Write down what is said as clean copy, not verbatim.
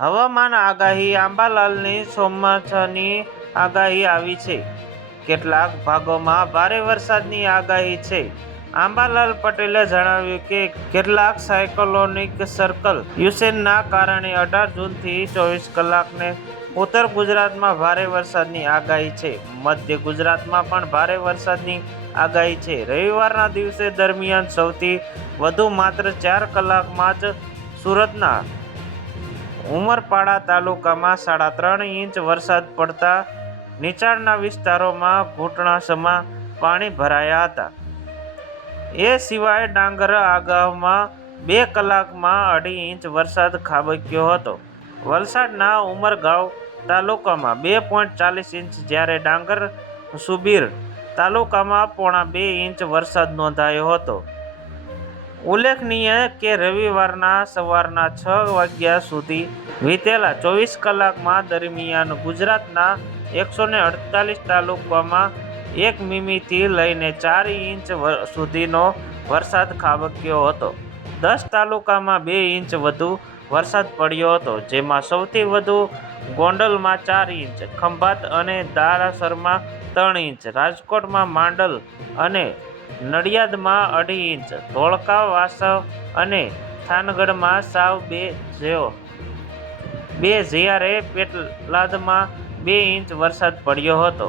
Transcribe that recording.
હવામાન આગાહી આંબાલાલની ચોમાસાની આગાહી આવી છે। કેટલાક ભાગોમાં ભારે વરસાદની આગાહી છે। આંબાલાલ પટેલે જણાવ્યું કે કેટલાક સાયક્લોનિક સર્કલ યુસેનના કારણે 18 જૂનથી 24 કલાકને ઉત્તર ગુજરાતમાં ભારે વરસાદની આગાહી છે। મધ્ય ગુજરાતમાં પણ ભારે વરસાદની આગાહી છે। રવિવારના દિવસે દરમિયાન સૌથી વધુ માત્ર 4 કલાકમાં જ સુરતના ઉમરપાડા તાલુકામાં 3.5 ઇંચ વરસાદ પડતા નીચાણના વિસ્તારોમાં ઘૂંટણસમા પાણી ભરાયા હતા। એ સિવાય ડાંગર આગાહમાં 2 કલાકમાં 2.5 ઇંચ વરસાદ ખાબક્યો હતો। વલસાડના ઉમરગાંવ તાલુકામાં 2.40 ઇંચ જ્યારે ડાંગર સુબીર તાલુકામાં 1.25 ઇંચ વરસાદ નોંધાયો હતો। ઉલ્લેખનીય કે રવિવારના સવારના 6 વાગ્યા સુધી વીતેલા 24 કલાકમાં દરમિયાન ગુજરાતના 148 તાલુકામાં 1 મીમીથી લઈને 4 ઇંચ સુધીનો વરસાદ ખાબક્યો હતો। 10 તાલુકામાં 2 ઇંચ વધુ વરસાદ પડ્યો હતો, જેમાં સૌથી વધુ ગોંડલમાં 4 ઇંચ, ખંભાત અને ધારાસરમાં 3 ઇંચ, રાજકોટમાં માંડલ અને નડિયાદમાં 2.5 ઇંચ, ધોળકા, વાસવ અને થાનગઢમાં સાવ 2 જ્યારે પેટલાદમાં 2 ઇંચ વરસાદ પડ્યો હતો।